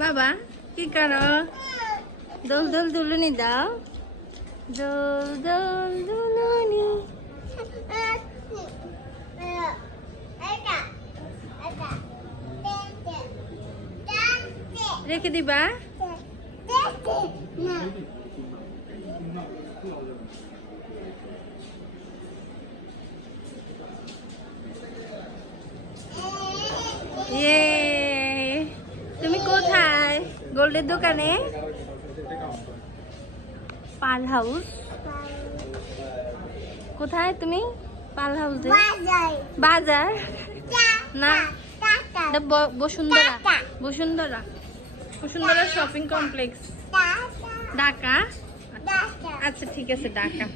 বাবা কি করো? দোল দোল দুলুনি দাও। দোল দোল দুলুনি। রেখে দিবা? ইয়ে তুমি কোথায়? গোল্ডের দোকানে? পাল হাউস কোথায় তুমি? পাল হাউসে বাজার। না। Bashundhara. Bashundhara. Bashundhara shopping complex Dhaka. আচ্ছা ঠিক আছে ঢাকা।